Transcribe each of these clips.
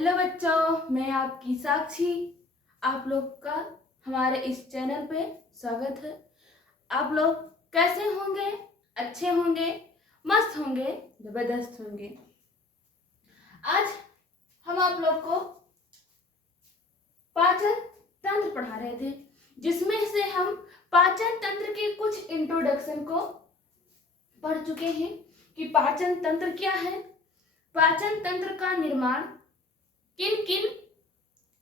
Hello बच्चों, मैं आपकी साक्षी। आप लोग का हमारे इस चैनल पे स्वागत है। आप लोग कैसे होंगे? अच्छे होंगे, मस्त होंगे, जबरदस्त होंगे। आज हम आप लोग को पाचन तंत्र पढ़ा रहे थे, जिसमें से हम पाचन तंत्र के कुछ इंट्रोडक्शन को पढ़ चुके हैं कि पाचन तंत्र क्या है, पाचन तंत्र का निर्माण किन किन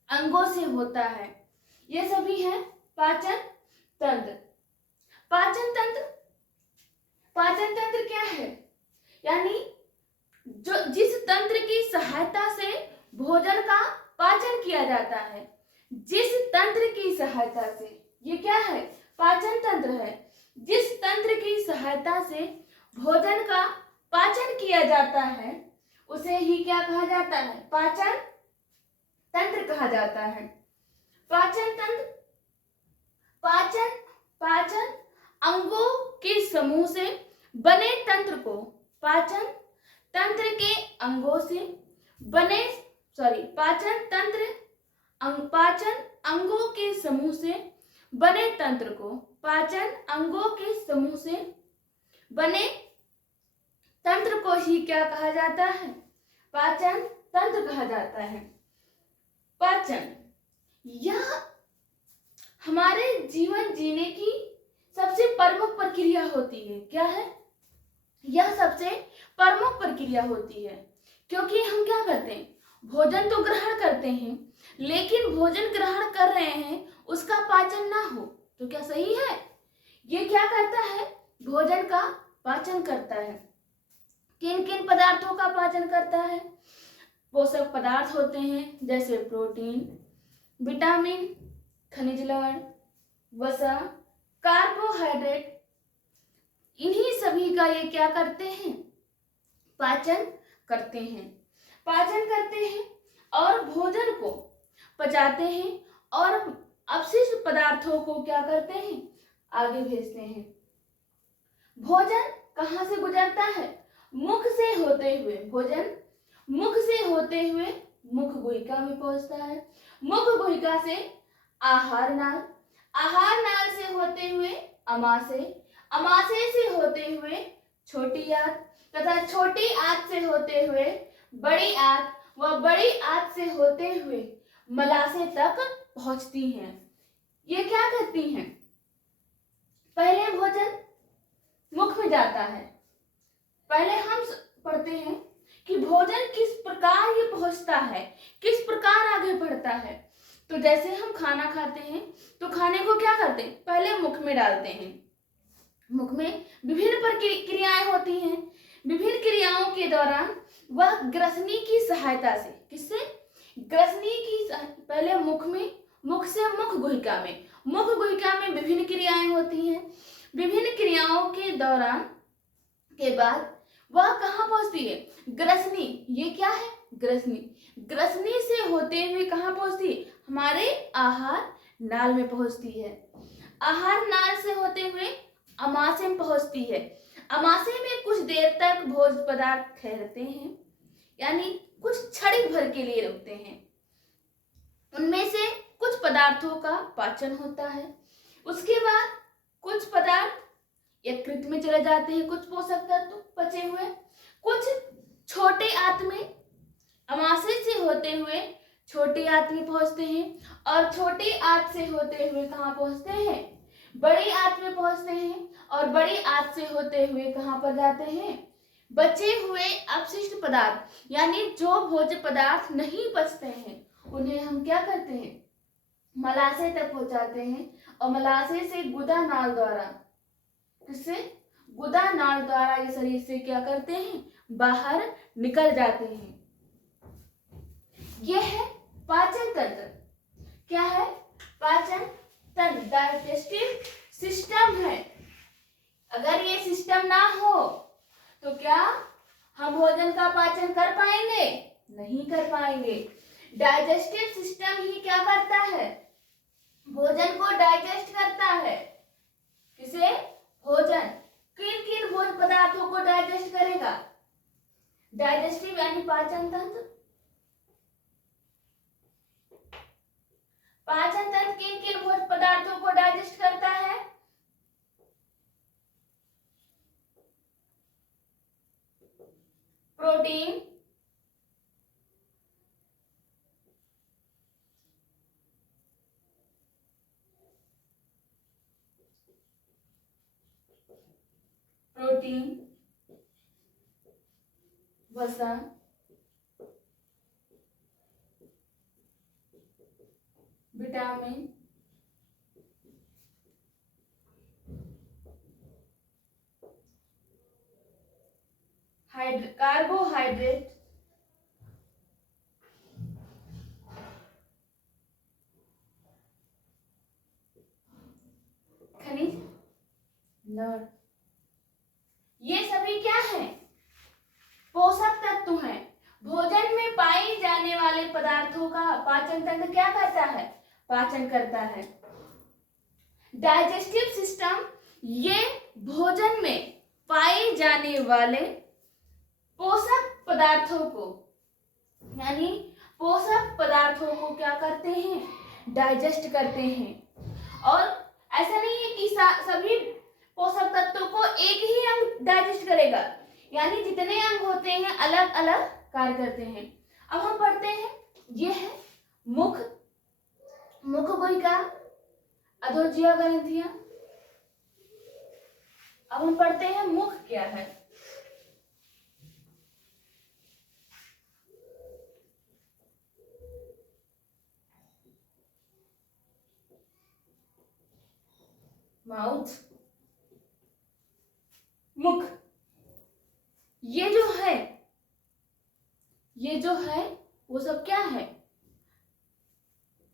अंगों से होता है, ये सभी है पाचन तंत्र। पाचन तंत्र पाचन तंत्र क्या है? यानी जो जिस तंत्र की सहायता से भोजन का पाचन किया जाता है, जिस तंत्र की सहायता से, ये क्या है? पाचन तंत्र है। जिस तंत्र की सहायता से भोजन का पाचन किया जाता है उसे ही क्या कहा जाता है? पाचन तंत्र कहा जाता है। पाचन तंत्र पाचन अंगों के समूह से बने तंत्र को पाचन तंत्र के अंगों से बने पाचन अंगों के समूह से बने तंत्र को पाचन अंगों के समूह से बने तंत्र को ही क्या कहा जाता है? पाचन तंत्र कहा जाता है। पाचन यह हमारे जीवन जीने की सबसे प्रमुख प्रक्रिया होती है। क्या है? यह सबसे प्रमुख प्रक्रिया होती है, क्योंकि हम क्या करते हैं? भोजन तो ग्रहण करते हैं, लेकिन भोजन ग्रहण कर रहे हैं उसका पाचन ना हो तो क्या सही है? ये क्या करता है? भोजन का पाचन करता है। किन किन पदार्थों का पाचन करता है? पोषक पदार्थ होते हैं जैसे प्रोटीन, विटामिन, खनिज लवण, वसा, कार्बोहाइड्रेट, इन्हीं सभी का ये क्या करते हैं? पाचन करते हैं और भोजन को पचाते हैं और अपशिष्ट पदार्थों को क्या करते हैं? आगे भेजते हैं। भोजन कहाँ से गुजरता है? मुख से होते हुए भोजन मुख से होते हुए मुख गुहिका में पहुंचता है। मुख गुहिका से आहार नाल से होते हुए अमाशय से होते हुए छोटी आंत तथा छोटी आंत से होते हुए बड़ी आंत व बड़ी आंत से होते हुए मलाशय तक पहुंचती हैं। ये क्या करती हैं? पहले भोजन मुख में जाता है। पहले हम पढ़ते हैं कि भोजन किस प्रकार ये पहुंचता है, किस प्रकार आगे बढ़ता है। तो जैसे हम खाना खाते हैं तो खाने को क्या करते हैं? पहले मुख में डालते हैं। मुख में विभिन्न क्रियाएं होती हैं। विभिन्न क्रियाओं के दौरान वह ग्रसनी की सहायता से, किससे? ग्रसनी की पहले मुख से मुख गुहिका में विभिन्न क्रियाएं होती हैं। विभिन्न क्रियाओं के दौरान के बाद वह कहाँ पहुंचती है? ग्रसनी। ये क्या है? ग्रसनी से होते हुए कहाँ पहुंचती है? हमारे आहार नाल में पहुंचती है। आहार नाल से होते हुए अमाशय में पहुंचती है। अमाशय में कुछ देर तक भोज्य पदार्थ ठहरते हैं, यानी कुछ क्षण भर के लिए रुकते हैं। उनमें से कुछ पदार्थों का पाचन होता है। उसके बाद कुछ पदार्थ यकृत में चले जाते हैं, कुछ पोषक तत्व बचे हुए, कुछ छोटे आंत में अमाशय से होते हुए छोटी आंत में पहुंचते हैं और छोटी आंत से होते हुए कहाँ पहुंचते हैं? बड़ी आंत में पहुंचते हैं और बड़ी आंत से होते हुए कहाँ पर जाते हैं? बचे हुए अपशिष्ट पदार्थ, यानी जो भोज्य पदार्थ नहीं बचते हैं उन्हें हम क्या करते हैं? मलाशय तक पहुंचाते हैं और मलाशय से गुदा नाल द्वारा, किससे? गुदा नाल द्वारा ये शरीर से क्या करते हैं? बाहर निकल जाते हैं। यह है पाचन तंत्र। क्या है? पाचन तंत्र डाइजेस्टिव सिस्टम है। अगर ये सिस्टम ना हो तो क्या हम भोजन का पाचन कर पाएंगे? नहीं कर पाएंगे। डाइजेस्टिव सिस्टम ही क्या करता है? भोजन को डाइजेस्ट करता है। किसे? भोजन। किन किन भोज्य पदार्थों को डाइजेस्ट करेगा? डाइजेस्टिव यानी पाचन तंत्र पाचन तंत्र किन किन भोज्य पदार्थों को डाइजेस्ट करता है? प्रोटीन, वसा, विटामिन, कार्बोहाइड्रेट, खनिज लवण। ये सभी क्या है? पोषक तत्व हैं। भोजन में पाए जाने वाले पदार्थों का पाचन तंत्र क्या करता है? पाचन करता है। डाइजेस्टिव सिस्टम ये भोजन में पाए जाने वाले पोषक पदार्थों को, यानी पोषक पदार्थों को क्या करते हैं? डाइजेस्ट करते हैं। और ऐसा नहीं है कि सभी पोषक तत्वों को एक ही अंग डाइजेस्ट करेगा, यानी जितने अंग होते हैं अलग अलग कार्य करते हैं। अब हम पढ़ते हैं, ये है मुख, मुख गुहिका, अधोजिह्वा ग्रंथियां। अब हम पढ़ते हैं मुख क्या है। माउथ, मुख। ये जो है वो सब क्या है?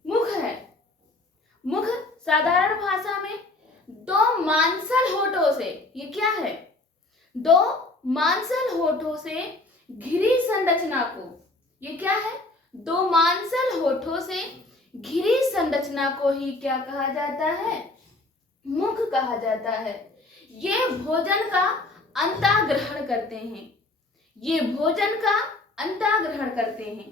मुख है। मुख साधारण भाषा में दो मांसल होठों से, ये क्या है? दो मांसल होठों से घिरी संरचना को, ये क्या है? दो मांसल होठों से घिरी संरचना को ही क्या कहा जाता है? मुख कहा जाता है। ये भोजन का अंतःग्रहण करते हैं। ये भोजन का अंतःग्रहण करते हैं।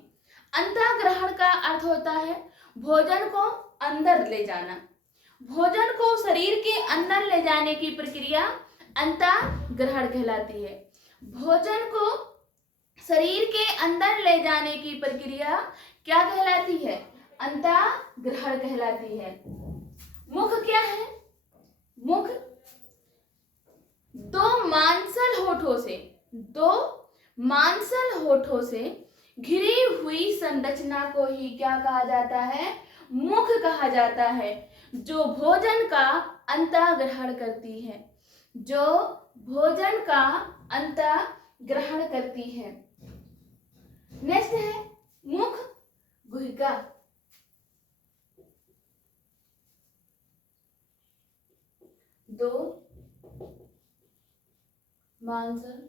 अंतःग्रहण का अर्थ होता है भोजन को अंदर ले जाना। भोजन को शरीर के अंदर ले जाने की प्रक्रिया अंतःग्रहण कहलाती है। भोजन को शरीर के अंदर ले जाने की प्रक्रिया क्या कहलाती है? अंतःग्रहण कहलाती है। मुख क्या है? मुख दो मांसल होठों से घिरी हुई संरचना को ही क्या कहा जाता है? मुख कहा जाता है, जो भोजन का अंतःग्रहण करती है, जो भोजन का अंतःग्रहण करती है। नेक्स्ट है मुख गुहिका। दो मांसल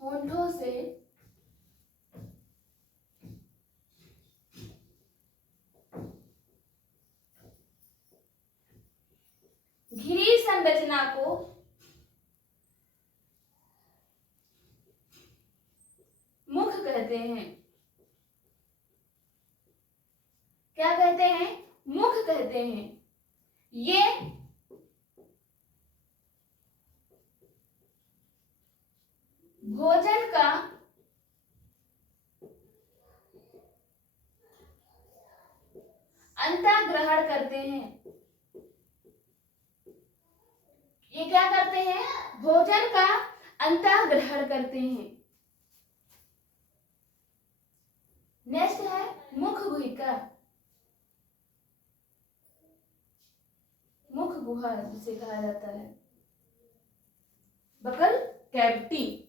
होठों से घिरी संरचना को मुख कहते हैं। क्या कहते हैं? मुख कहते हैं। ये भोजन का अंतःग्रहण करते हैं। ये क्या करते हैं? भोजन का अंतःग्रहण करते हैं। नेक्स्ट है मुख गुहिका। मुख गुहा जिसे कहा जाता है, बकल कैविटी।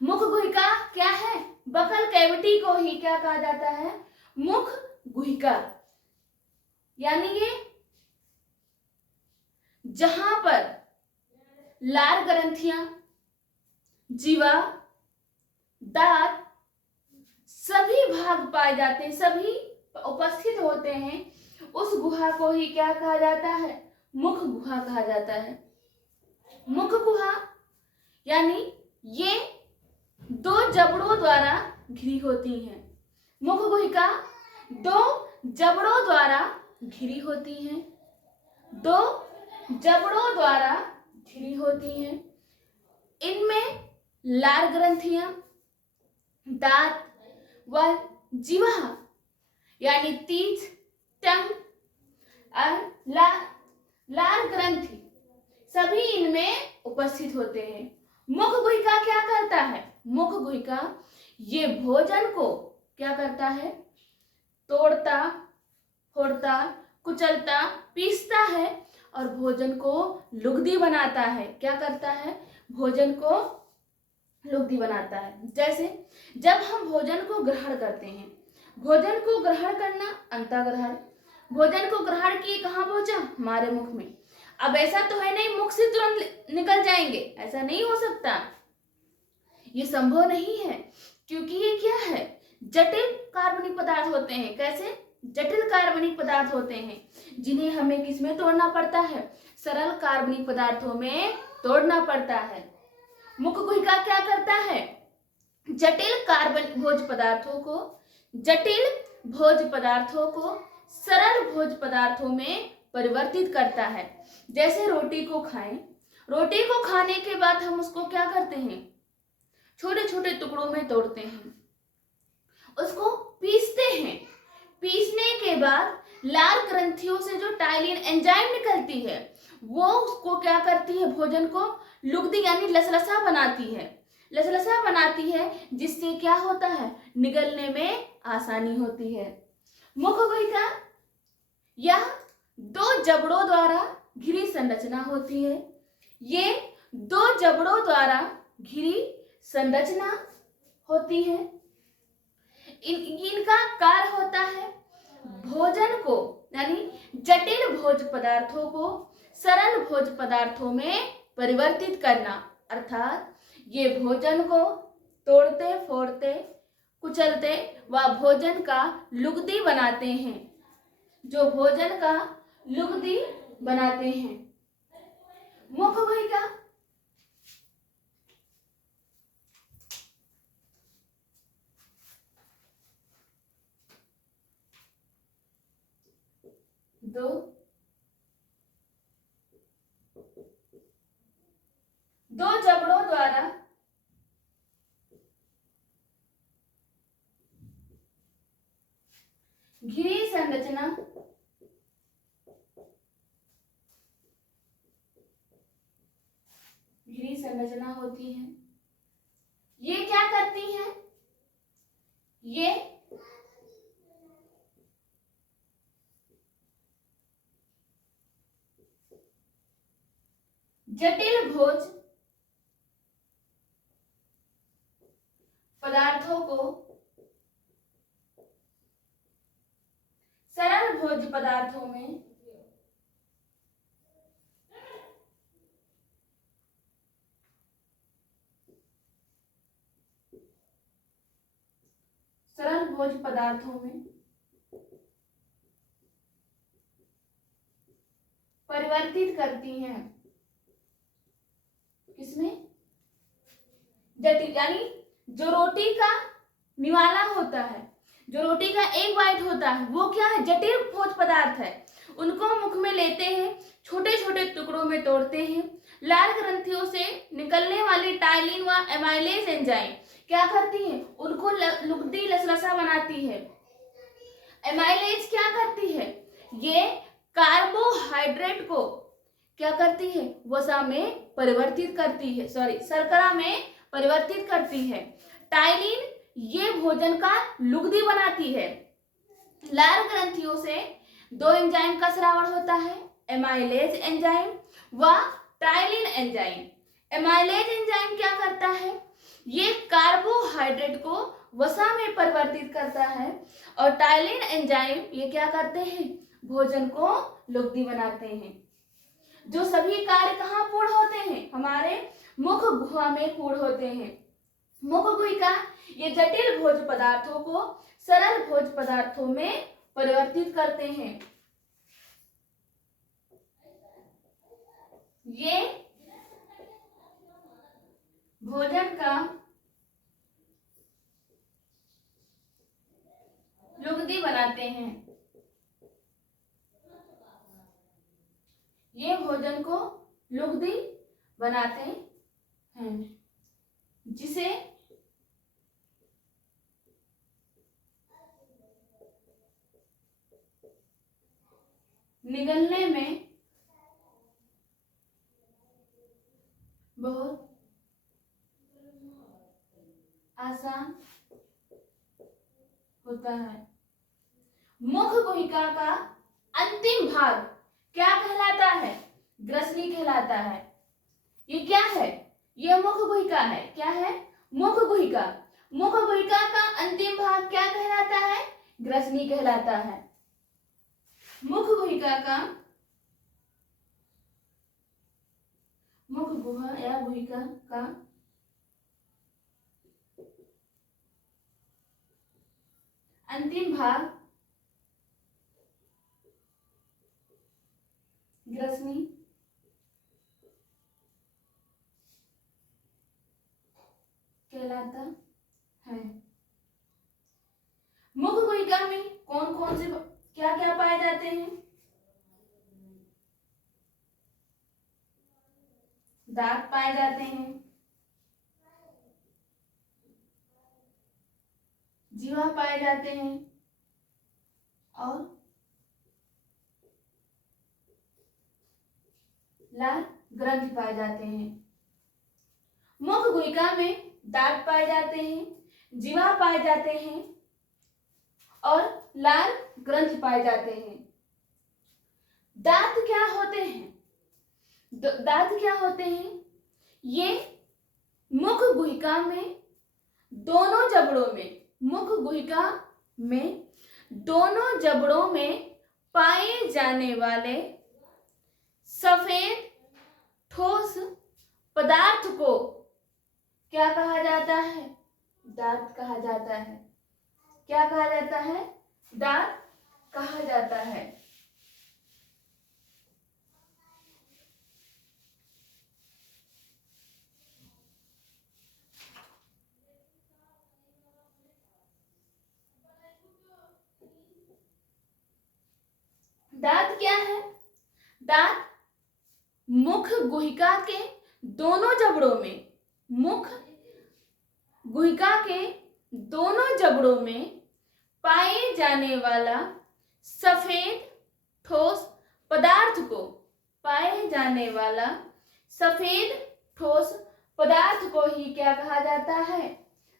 मुख गुहिका क्या है? बकल कैविटी को ही क्या कहा जाता है? मुख गुहिका। यानी ये जहां पर लार ग्रंथियां, जीवा, दांत सभी भाग पाए जाते हैं, सभी उपस्थित होते हैं, उस गुहा को ही क्या कहा जाता है? मुख गुहा कहा जाता है। मुख गुहा यानी ये दो जबड़ों द्वारा घिरी होती हैं। मुख गुहिका दो जबड़ों द्वारा घिरी होती है, दो जबड़ों द्वारा घिरी होती हैं। इनमें लार ग्रंथियां, दांत व जिह्वा यानी तीज, टंग और लार ग्रंथि सभी इनमें उपस्थित होते हैं। मुख गुहिका क्या करता है? मुख गुहिका ये भोजन को क्या करता है? तोड़ता, फोड़ता, कुचलता, पीसता है और भोजन को लुगदी बनाता है। क्या करता है? भोजन को लुगदी बनाता है। जैसे जब हम भोजन को ग्रहण करते हैं, भोजन को ग्रहण करना अंतःग्रहण, भोजन को ग्रहण किए कहाँ पहुंचा? हमारे मुख में। अब ऐसा तो है नहीं मुख से तुरंत निकल जाएंगे, ऐसा नहीं हो सकता, ये संभव नहीं है, क्योंकि ये क्या है? जटिल कार्बनिक पदार्थ होते हैं। कैसे? जटिल कार्बनिक पदार्थ होते हैं जिन्हें हमें किसमें तोड़ना पड़ता है? सरल कार्बनिक पदार्थों में तोड़ना पड़ता है। मुख गुहिका क्या करता है? जटिल कार्बन भोज पदार्थों को सरल भोज पदार्थों में परिवर्तित करता है। जैसे रोटी को खाएं, रोटी को खाने के बाद हम उसको क्या करते हैं? छोटे छोटे टुकड़ों में तोड़ते हैं, उसको पीसते हैं। पीसने के बाद लार ग्रंथियों से जो टाइलिन एंजाइम निकलती है वो उसको क्या करती है? भोजन को लुगदी यानी लसलसा बनाती है। लसलसा बनाती है जिससे क्या होता है? निगलने में आसानी होती है। मुख गुहिका यह दो जबड़ों द्वारा घिरी संरचना होती है। ये दो जबड़ों द्वारा घिरी संरचना होती है। इनका कार्य होता है भोजन को यानी जटिल भोज पदार्थों को सरल भोज पदार्थों में परिवर्तित करना, अर्थात ये भोजन को तोड़ते, फोड़ते, कुचलते व भोजन का लुगदी बनाते हैं, जो भोजन का लुगदी बनाते हैं। मुख गुहिका दो जबड़ों द्वारा घिरी संरचना होती है। ये क्या करती हैं? ये जटिल भोज पदार्थों को सरल भोज पदार्थों में परिवर्तित करती हैं। किसमें? जटिल यानी जो रोटी का निवाला होता है, जो रोटी का एक बाइट होता है, वो क्या है? जटिल भोज पदार्थ है। उनको मुख में लेते हैं, छोटे छोटे टुकड़ों में तोड़ते हैं। लार ग्रंथियों से निकलने वाली टाइलिन व एमाइलेज एंजाइम क्या करती है? उनको लुगदी लसलसा बनाती है। एमाइलेज क्या करती है? ये कार्बोहाइड्रेट को क्या करती है? वसा में परिवर्तित करती है, शर्करा में परिवर्तित करती है। टाइलिन ये भोजन का लुगदी बनाती है। लार ग्रंथियों से दो एंजाइम का स्रावण होता है, एमाइलेज एंजाइम व टाइलिन एंजाइम। एमाइलेज एंजाइम क्या करता है? ये कार्बोहाइड्रेट को वसा में परिवर्तित करता है और टाइलिन एंजाइम ये क्या करते हैं? भोजन को लुगदी बनाते हैं। जो सभी कार्य कहाँ पूर्ण होते हैं? हमारे मुख गुहा में पूर्ण होते हैं। मुख गुहिका ये जटिल भोज पदार्थों को सरल भोज पदार्थों में परिवर्तित करते हैं। ये भोजन का हैं। ये भोजन को लुगदी बनाते हैं, जिसे निगलने में बहुत आसान होता है। मुख गुहिका का अंतिम भाग क्या कहलाता है? ग्रसनी कहलाता है। ये क्या है? ये मुख गुहिका है। क्या है? मुख गुहिका। मुख गुहिका का अंतिम भाग क्या कहलाता है? ग्रसनी कहलाता है। मुख गुहिका का, मुख गुहा या गुहिका का अंतिम भाग ग्रसनी कहलाता है। मुख गुहिका में कौन कौन से क्या क्या पाए जाते हैं? दांत पाए जाते हैं, जीवा पाए जाते हैं और लाल ग्रंथि पाए जाते हैं। मुख गुहिका में दांत पाए जाते हैं, जीवा पाए जाते हैं और लाल ग्रंथि पाए जाते हैं। दांत क्या होते हैं? दांत क्या होते हैं? ये मुख गुहिका में दोनों जबड़ों में, मुख गुहिका में दोनों जबड़ों में पाए जाने वाले सफेद ठोस पदार्थ को क्या कहा जाता है? दांत कहा जाता है। क्या कहा जाता है? दांत कहा जाता है। दांत क्या है? दांत मुख गुहिका के दोनों जबड़ों में, मुख गुहिका के दोनों जबड़ों में पाए जाने वाला सफेद ठोस पदार्थ को, पाए जाने वाला सफेद ठोस पदार्थ को ही क्या कहा जाता है?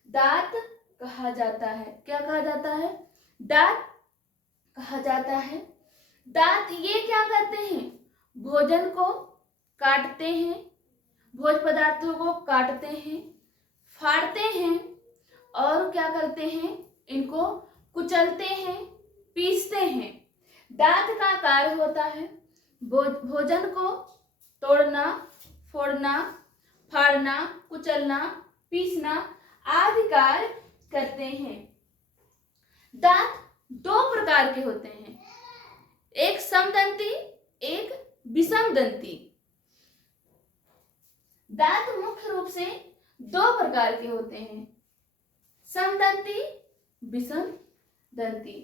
दांत कहा जाता है। क्या कहा जाता है? दांत कहा जाता है। दांत ये क्या करते हैं? भोजन को काटते हैं, भोज्य पदार्थों को काटते हैं, फाड़ते हैं और क्या करते हैं? इनको कुचलते हैं, पीसते हैं। दांत का कार्य होता है भोजन को तोड़ना, फोड़ना, फाड़ना, कुचलना, पीसना आदि कार्य करते हैं। दांत दो प्रकार के होते हैं, एक समदंती, एक विषमदंती। दांत मुख्य रूप से दो प्रकार के होते हैं, समदंती, विषमदंती।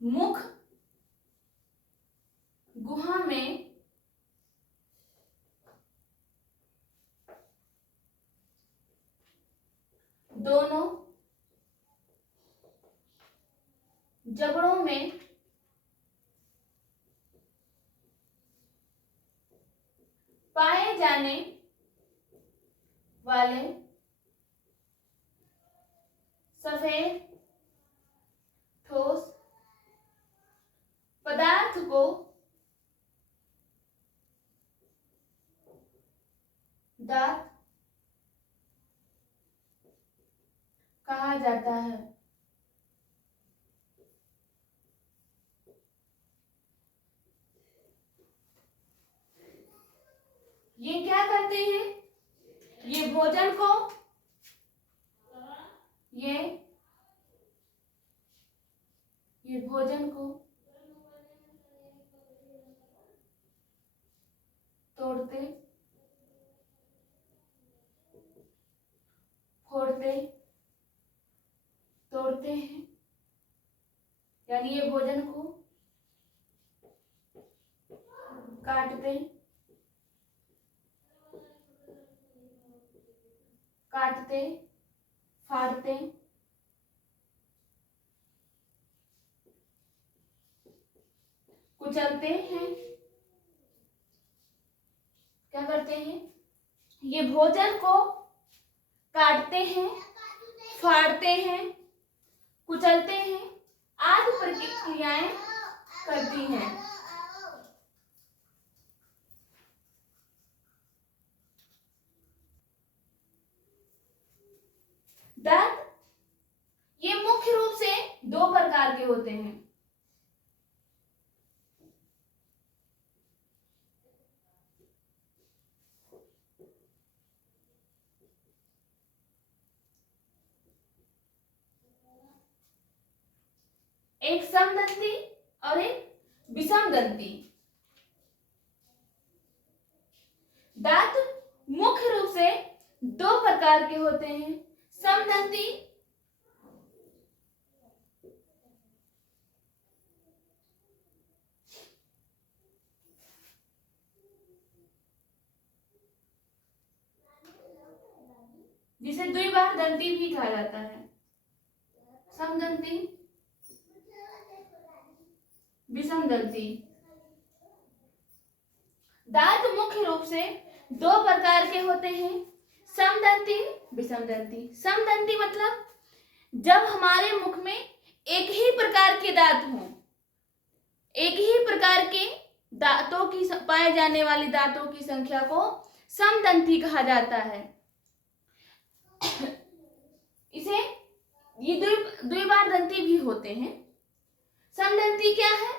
मुख गुहा में दोनों जबड़ों में पाए जाने वाले सफेद ठोस पदार्थ को दांत कहा जाता है। ये क्या करते हैं? ये भोजन को, ये भोजन को तोड़ते, फोड़ते तोड़ते हैं, यानी ये भोजन को काटते फाड़ते, कुचलते हैं। क्या करते हैं? ये भोजन को काटते हैं, फाड़ते हैं, कुचलते हैं आदि प्रक्रियाएं करती हैं। दांत ये मुख्य रूप से दो प्रकार के होते हैं। एक समदंती और एक विषमदंती। दांत मुख्य रूप से दो प्रकार के होते हैं। समदंती जिसे द्विबार दंती भी कहा जाता है। समदंती, विषमदंती। दांत मुख्य रूप से दो प्रकार के होते हैं। समदंती, विषमदंती। समदंती मतलब जब हमारे मुख में एक ही प्रकार के दांत हों, एक ही प्रकार के दांतों की पाए जाने वाली दांतों की संख्या को समदंती कहा जाता है। इसे ये द्विबार दंती भी होते हैं। समदंती क्या है?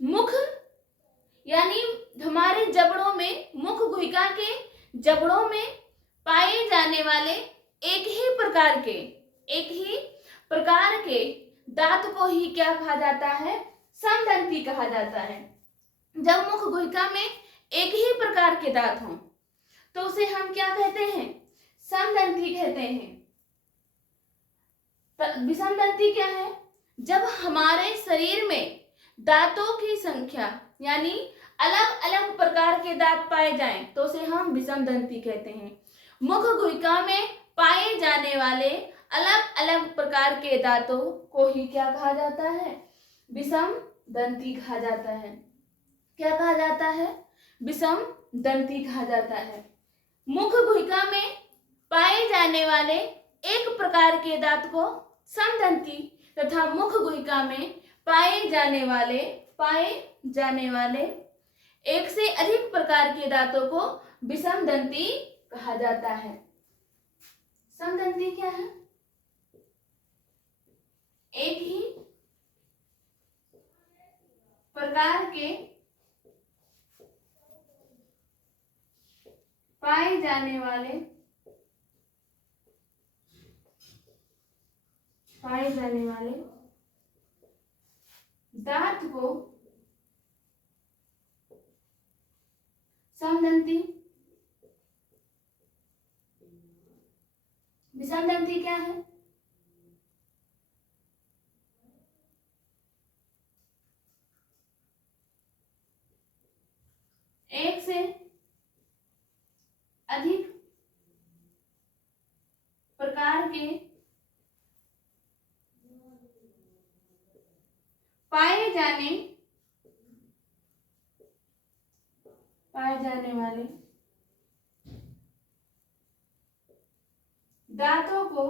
मुख यानी हमारे जबड़ों में, मुख गुहिका के जबड़ों में पाए जाने वाले एक ही प्रकार के दांत को ही क्या कहा जाता है? समदंती कहा जाता है। जब मुख गुहिका में एक ही प्रकार के दांत हों तो उसे हम क्या कहते हैं? समदंती कहते हैं। विषमदंती क्या है? जब हमारे शरीर में दांतों की संख्या यानी अलग अलग प्रकार के दांत पाए जाएं तो उसे हम विषमदंती कहते हैं। मुख गुहिका में पाए जाने वाले अलग अलग प्रकार के दांतों को ही क्या कहा जाता है? विषमदंती कहा जाता है। क्या कहा जाता है? विषमदंती कहा जाता है। मुख गुहिका में पाए जाने वाले एक प्रकार के दांत को समदंती तथा मुख गुहिका में पाए जाने वाले एक से अधिक प्रकार के दांतों को विषमदंती कहा जाता है। समदंती क्या है? एक ही प्रकार के पाए जाने वाले दांत को समदंती। विषमदंती क्या है? एक से अधिक प्रकार के पाए जाने वाले दांतों को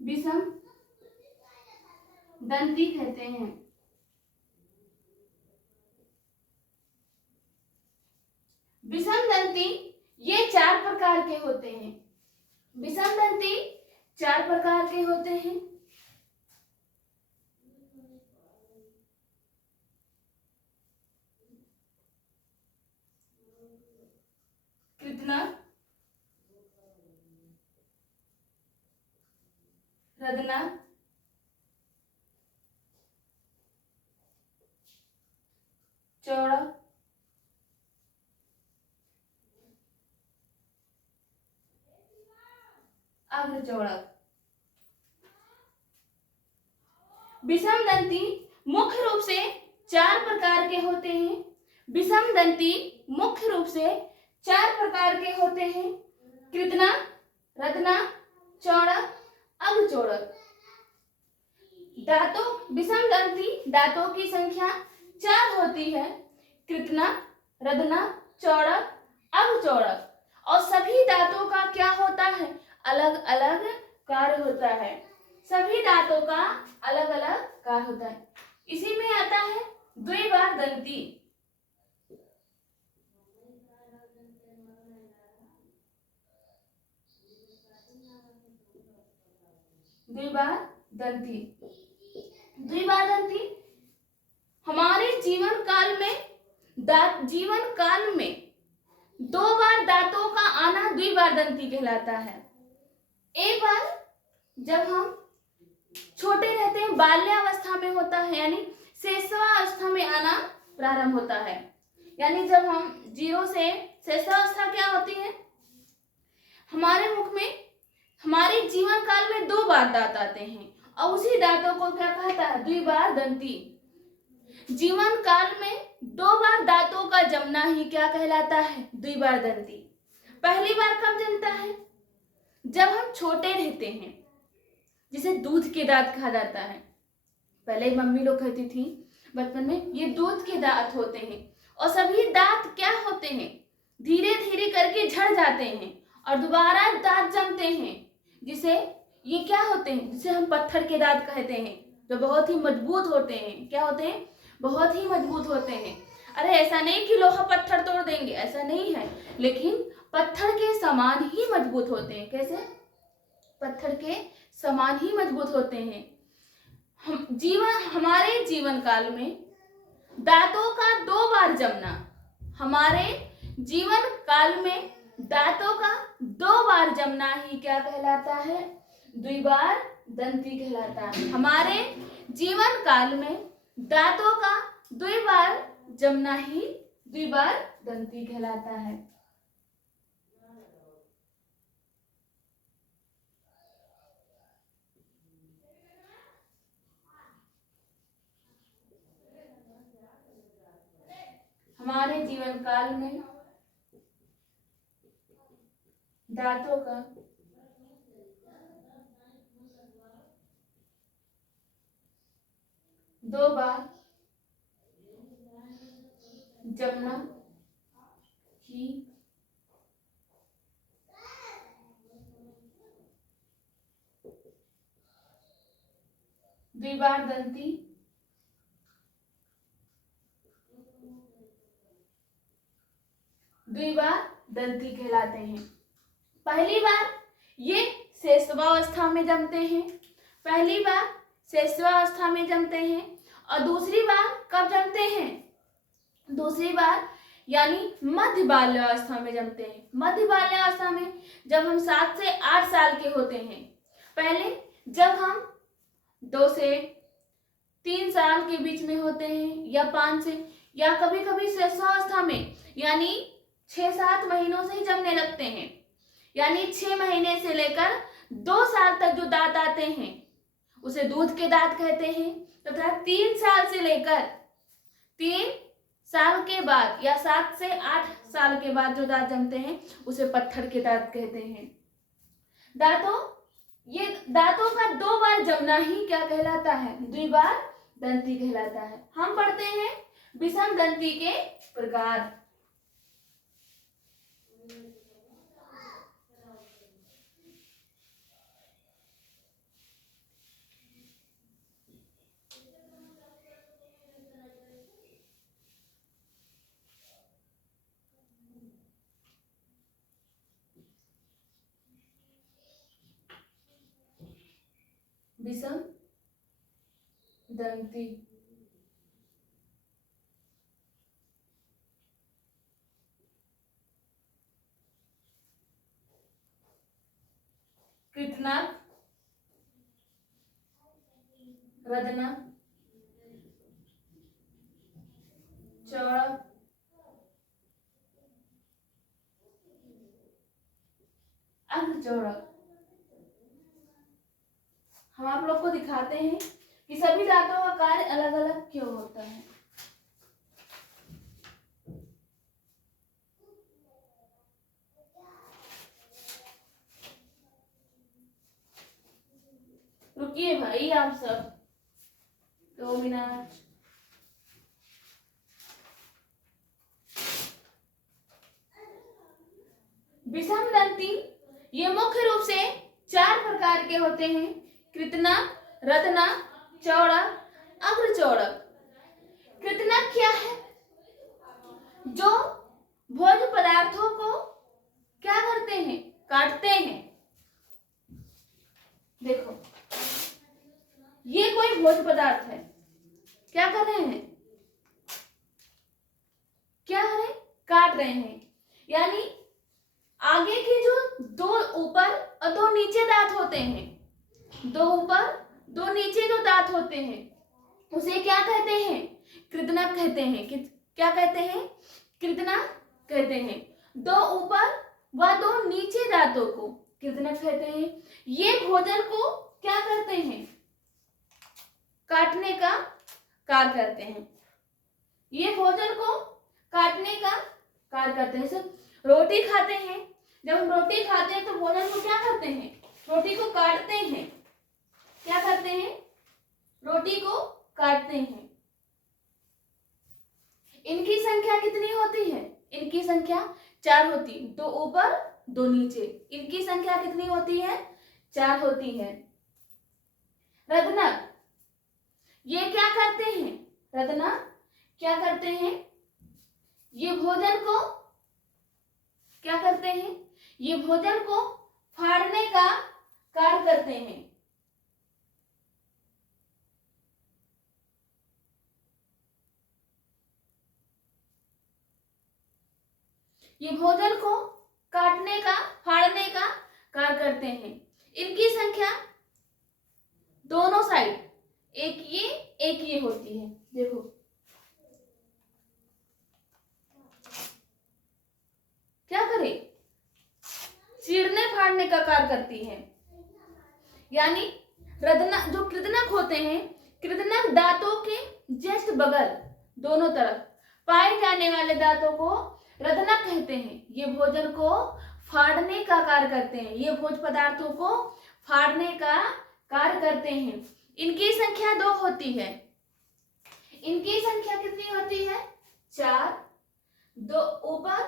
विषमदंती कहते हैं। विषमदंती ये चार प्रकार के होते हैं। विषमदंती चार प्रकार के होते हैं। कृत्स्न, रदना, चौड़ा, अग्रचौड़क। विषम दंती मुख्य रूप से 4 प्रकार के होते हैं। विषम दंती मुख्य रूप से 4 प्रकार के होते हैं। कृतना, रत्ना, चौड़क, अग्रचौड़क। दांतों विषम दंती दांतों की संख्या 4 होती है। कृतना, रत्ना, चौड़क, अग्रचौड़क। और सभी दांतों का क्या होता है? अलग अलग कार्य होता है। सभी दांतों का अलग अलग कार्य होता है। इसी में आता है द्विबार दंती। द्विबार दंती। द्विबार दंती हमारे जीवन काल में 2 बार दांतों का आना द्विबार दंती कहलाता है। एक बार जब हम छोटे रहते हैं, बाल्यावस्था में होता है, यानी शैशवावस्था में आना प्रारंभ होता है। यानी जब हम 0 से शैशवावस्था क्या होती है? हमारे मुख में हमारे जीवन काल में 2 बार दांत आते हैं और उसी दांतों को क्या कहता है? द्विबार दंती। जीवन काल में 2 बार दांतों का जमना ही क्या कहलाता है? द्विबार दंती। पहली बार कब जमता है? जब हम छोटे रहते हैं, जिसे दूध के दांत कहा जाता है। पहले मम्मी लोग कहती थी बचपन में, ये दूध के दांत होते हैं। और सभी दांत क्या होते हैं? धीरे धीरे करके झड़ जाते हैं और दोबारा दांत जमते हैं, जिसे ये क्या होते हैं? जिसे हम पत्थर के दांत कहते हैं, जो बहुत ही मजबूत होते हैं। क्या होते हैं? बहुत ही मजबूत होते हैं। अरे ऐसा नहीं कि लोहा पत्थर तोड़ देंगे, ऐसा नहीं है, लेकिन पत्थर के समान ही मजबूत होते हैं। कैसे? पत्थर के समान ही मजबूत होते हैं। हमारे जीवन काल में दांतों का 2 बार जमना, हमारे जीवन काल में दांतों का 2 बार जमना ही क्या कहलाता है? द्विबार दंती कहलाता है। हमारे जीवन काल में दांतों का 2 बार जमना ही द्विबार दंती कहलाता है। हमारे जीवन काल में दांतों का 2 बार जमना ही द्विबार दंती कहलाते हैं। पहली बार ये शैशवावस्था में जमते हैं। पहली बार शैशवावस्था में जमते हैं और दूसरी बार कब जमते हैं? दूसरी बार यानी मध्य बाल्यावस्था में जमते हैं। मध्य बाल्यावस्था में जब हम 7 से 8 साल के होते हैं। पहले जब हम 2 से 3 साल के बीच में होते हैं, या 5 से, या कभी कभी शैशवावस्था में यानी 6-7 महीनों से ही जमने लगते हैं। यानी 6 महीने से लेकर 2 साल तक जो दांत आते हैं उसे दूध के दांत कहते हैं, तथा 3 साल से लेकर 3 साल के बाद या 7 से 8 साल के बाद जो दांत जमते हैं उसे पत्थर के दांत कहते हैं। दांतों का 2 बार जमना ही क्या कहलाता है? द्विबार दंती कहलाता है। हम पढ़ते हैं विषम दंती के प्रकार। विषम दंती कृतनाक, रदना, चौड़क, अर्धचौड़क। हम आप लोग को दिखाते हैं कि सभी दांतों का कार्य अलग अलग क्यों होता है। रुकिए भाई आप सब 2 मिनट। विषम दंती ये मुख्य रूप से 4 प्रकार के होते हैं। कृतना, रत्ना, चौड़क, अग्रचौड़क। कृतना क्या है? जो भोज्य पदार्थों को क्या करते हैं? काटते हैं। देखो ये कोई भोज्य पदार्थ है, क्या कर रहे हैं? क्या कर रहे हैं? काट रहे हैं। यानी आगे के जो 2 ऊपर और 2 नीचे दांत होते हैं, 2 ऊपर 2 नीचे जो दांत होते हैं उसे क्या कहते हैं? कृदनक कहते हैं। क्या कहते हैं? कृदनक कहते हैं। 2 ऊपर व 2 नीचे दांतों को कृदनक कहते हैं। ये भोजन को क्या करते हैं? काटने का कार्य करते हैं। ये भोजन को काटने का कार्य करते हैं। रोटी खाते हैं, जब हम रोटी खाते हैं तो भोजन को क्या करते हैं? रोटी को काटते हैं। क्या करते हैं? रोटी को काटते हैं। इनकी संख्या कितनी होती है? इनकी संख्या 4 होती, 2 ऊपर 2 नीचे। इनकी संख्या कितनी होती है? 4 होती है। रत्नक ये क्या करते हैं? रत्नक क्या करते हैं? ये भोजन को क्या करते हैं? ये भोजन को फाड़ने का कार्य करते हैं। ये भोजन को काटने का, फाड़ने का कार्य करते हैं। इनकी संख्या दोनों साइड एक ये होती है। देखो क्या करे? चीरने फाड़ने का कार्य करती है। यानी रत्नक जो कृदनक होते हैं, कृदनक दांतों के जस्ट बगल दोनों तरफ पाए जाने वाले दांतों को रत्नक कहते हैं। ये भोजन को फाड़ने का कार्य करते हैं। ये भोज्य पदार्थों को फाड़ने का कार्य करते हैं। इनकी संख्या 2 होती है। इनकी संख्या कितनी होती है? 4, 2 ऊपर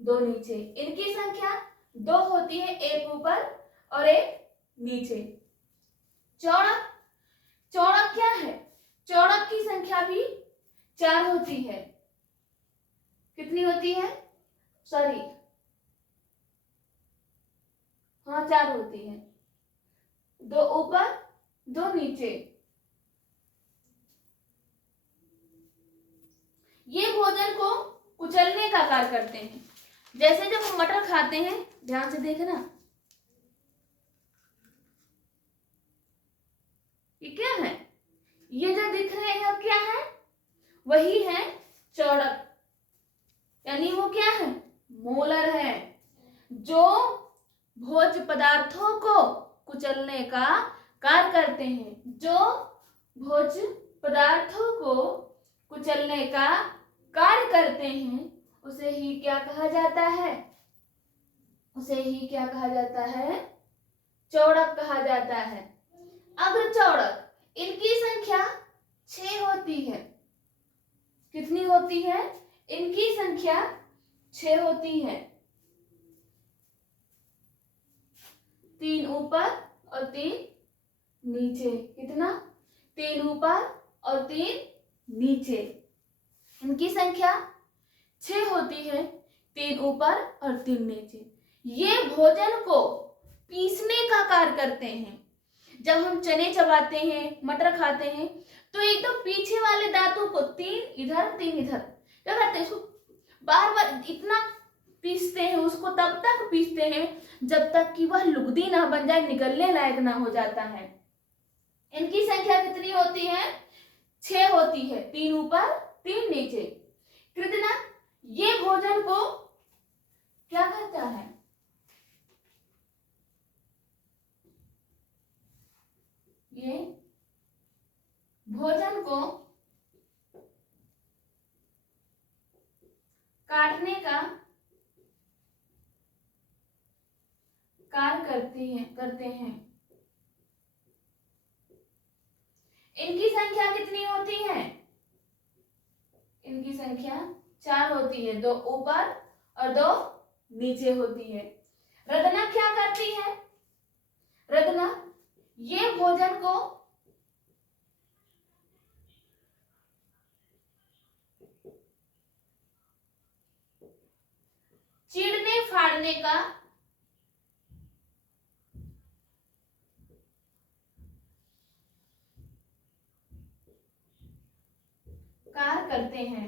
2 नीचे। इनकी संख्या 2 होती है, 1 ऊपर और 1 नीचे। चौड़क, चौड़क क्या है? चौड़क की संख्या भी 4 होती है। कितनी होती है? सॉरी, हाँ 4 होती है, 2 ऊपर 2 नीचे। ये भोजन को कुचलने का कार्य करते हैं। जैसे जब हम मटर खाते हैं, ध्यान से देखना, ये क्या है? ये जो दिख रहे हैं क्या है? वही है चौड़क। यानी वो क्या है? मोलर है, जो भोज्य पदार्थों को कुचलने का कार्य करते हैं। जो भोज्य पदार्थों को कुचलने का कार्य करते हैं उसे ही क्या कहा जाता है? उसे ही क्या कहा जाता है? चौड़क कहा जाता है। अग्रचौड़क, इनकी संख्या 6 होती है। कितनी होती है? इनकी संख्या 6 होती है। 3 ऊपर और 3 नीचे। कितना? 3 ऊपर और 3 नीचे। इनकी संख्या 6 होती है, 3 ऊपर और 3 नीचे। ये भोजन को पीसने का कार्य करते हैं। जब हम चने चबाते हैं, मटर खाते हैं, तो एकदम पीछे वाले दांतों को 3 इधर 3 इधर क्या करते हैं? इसको बार बार इतना पीसते हैं, उसको तब तक पीसते हैं जब तक कि वह लुगदी ना बन जाए, निकलने लायक ना हो जाता है। इनकी संख्या कितनी होती है? 6 होती है, 3 ऊपर 3 नीचे। कृदनक ये भोजन को क्या करता है? ये भोजन को काटने का कार्य करते हैं। इनकी संख्या कितनी होती है? इनकी संख्या 4 होती है, 2 ऊपर और 2 नीचे होती है। रत्ना क्या करती है? रत्ना ये भोजन को चीरने फाड़ने का कार्य करते हैं।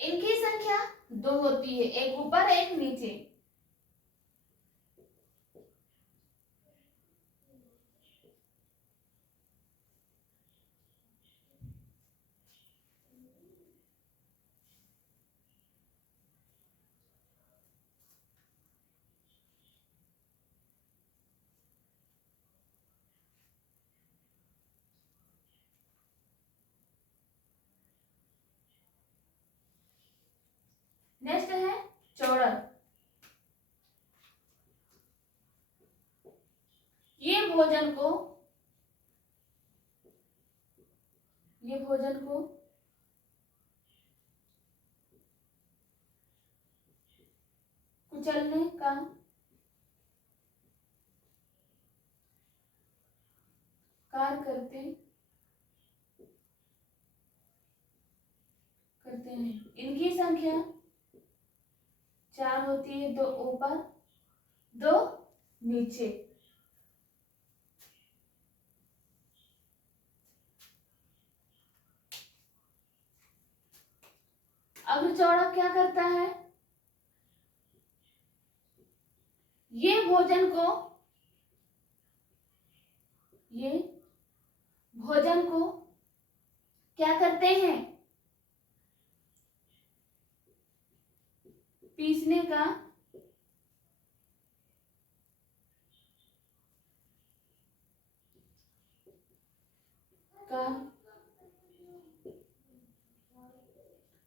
इनकी संख्या 2 होती है, एक ऊपर एक नीचे। नेक्स्ट है चौड़क। ये भोजन को कुचलने का कार्य करते हैं। इनकी संख्या 4 होती है, 2 ऊपर 2 नीचे। अग्रचौड़क क्या करता है? ये भोजन को क्या करते हैं? पीसने का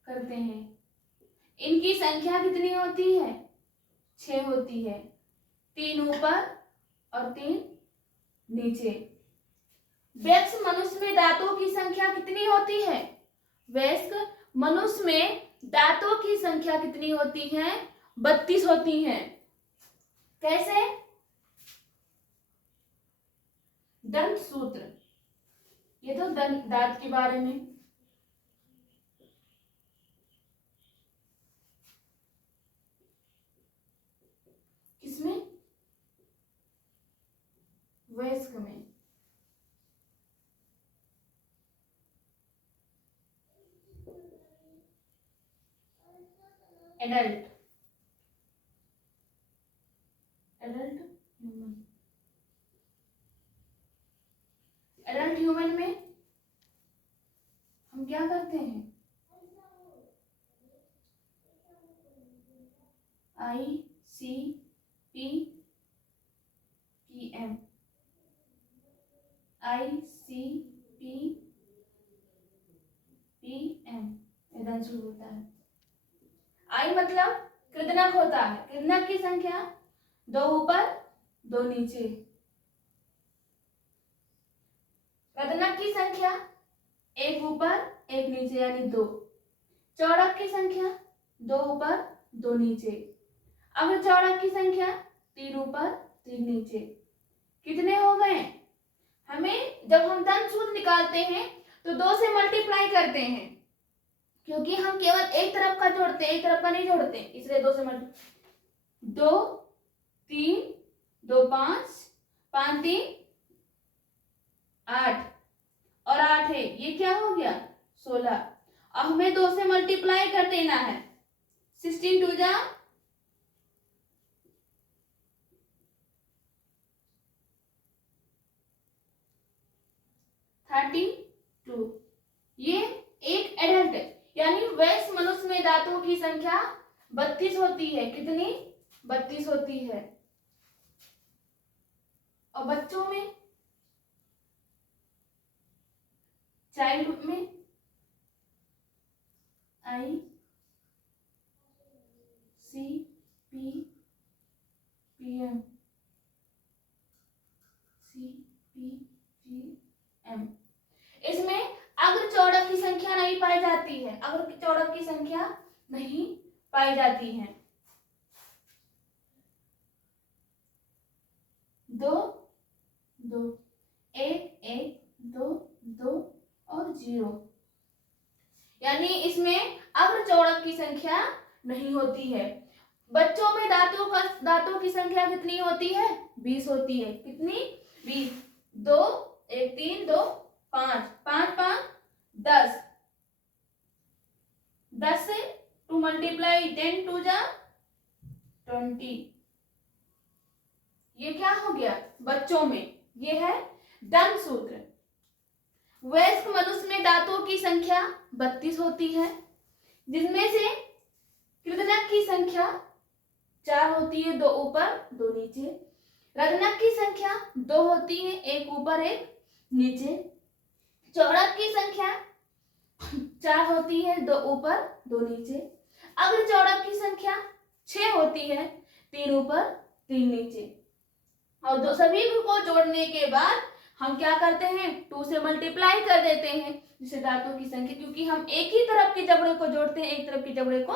करते हैं। इनकी संख्या कितनी होती है? 6 होती है, 3 ऊपर और 3 नीचे। वयस्क मनुष्य में दांतों की संख्या कितनी होती है? वयस्क मनुष्य में दांतों की संख्या कितनी होती है? 32 होती है। कैसे? दंत सूत्र, ये तो दांत के बारे में। किसमें? वयस्क में। एडल्ट ह्यूमन में हम क्या करते हैं? ICPM इधर शुरू होता है। आई मतलब कृदनक होता है। कृदनक की संख्या 2 ऊपर 2 नीचे। कृदनक की संख्या 1 ऊपर 1 नीचे यानी 2। चौड़क की संख्या 2 ऊपर 2 नीचे। अग्रचौड़क की संख्या 3 ऊपर 3 नीचे। कितने हो गए? हमें जब हम दंत सूत्र निकालते हैं तो 2 से मल्टीप्लाई करते हैं, क्योंकि हम केवल एक तरफ का जोड़ते हैं, एक तरफ का नहीं जोड़ते, इसलिए 2 से मल्टीप्लाई। 2 3 2 5 5 3 8 और 8 है, ये क्या हो गया? 16। अब हमें 2 से मल्टीप्लाई कर देना है। 16 2 जा 32। ये एक एडल्ट है, यानी वयस्क मनुष्य में दांतों की संख्या 32 होती है। कितनी? 32 होती है। और बच्चों में चाइल्ड में ICPPGM, इसमें अग्र चौड़क की संख्या नहीं पाई जाती है, अग्र चौड़क की संख्या नहीं पाई जाती है। 2 2 1 1 2 2 और 0, यानी इसमें अग्र चौड़क की संख्या नहीं होती है। बच्चों में दांतों की संख्या कितनी होती है? 20 होती है। कितनी? 20। 2 1 3 2 5 5 5 10, 10 से 2 मल्टीप्लाई 10 2 जा 20। ये क्या हो गया? बच्चों में। ये है दंत सूत्र। वयस्क मनुष्य में दांतों की संख्या 32 होती है, जिसमें से कृदनक की संख्या 4 होती है, 2 ऊपर 2 नीचे। रदनक की संख्या 2 होती है, 1 ऊपर 1 नीचे। चौड़क की संख्या 4 होती है, 2 ऊपर 2 नीचे। अग्र चौड़क की संख्या 6 होती है, 3 ऊपर 3 नीचे। और दो सभी को जोड़ने के बाद हम क्या करते हैं? 2 से मल्टीप्लाई कर देते हैं, जिससे दांतों की संख्या, क्योंकि हम एक ही तरफ के जबड़े को जोड़ते हैं, एक तरफ के जबड़े को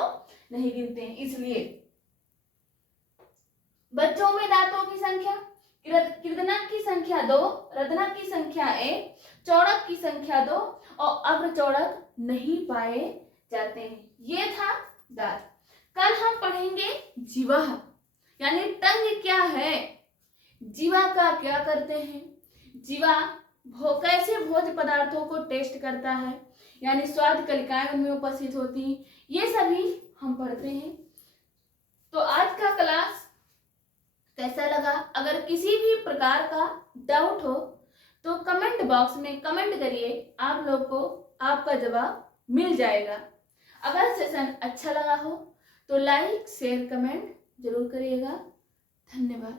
नहीं गिनते हैं, इसलिए। बच्चों में दांतों की संख्या, कृदनक की संख्या 2, रदनक की संख्या 1, चौड़क की संख्या 2 और अग्र चौड़क नहीं पाए जाते हैं। ये था दांत। कल हम पढ़ेंगे जीवा, यानी टंग क्या है, जीवा का क्या करते हैं, जीवा कैसे भोज्य पदार्थों को टेस्ट करता है, यानी स्वाद कलिकाएं उनमें उपस्थित होती हैं, ये सभी हम पढ़ते हैं। तो आज का क्लास कैसा लगा? अगर किसी भी प्रकार का डाउट हो तो कमेंट बॉक्स में कमेंट करिए, आप लोग को आपका जवाब मिल जाएगा। अगर सेशन अच्छा लगा हो तो लाइक शेयर कमेंट जरूर करिएगा। धन्यवाद।